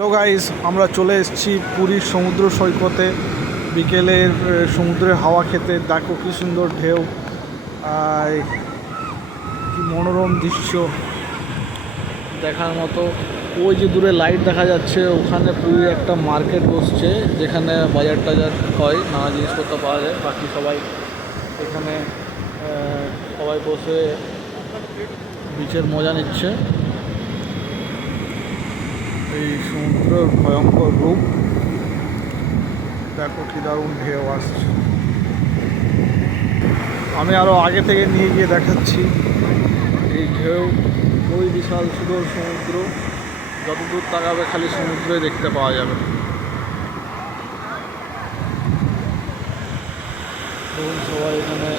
Hello guys, আমরা চলে এসেছি পুরীর সমুদ্র সৈকতে বিকেলের সমুদ্রের হাওয়া খেতে। দেখো কি সুন্দর ঢেউ, আর কি মনোরম দৃশ্য দেখার মতো। ওই যে দূরে লাইট দেখা যাচ্ছে, ওখানে পুরীর একটা মার্কেট বসছে যেখানে বাজার টাজার হয়, নানা জিনিসপত্র পাওয়া যায়। বাকি সবাই এখানে সবাই বসে বিচের মজা নিচ্ছে। এই সমুদ্রের ভয়ঙ্কর রূপ দেখো, কি দারুণ ঢেউ আসছে। আমি আরও আগে থেকে নিয়ে গিয়ে দেখাচ্ছি এই ঢেউ। ওই বিশাল সুদূর সমুদ্র, যতদূর তাকাবে খালি সমুদ্রই দেখতে পাওয়া যাবে। সবাই এখানে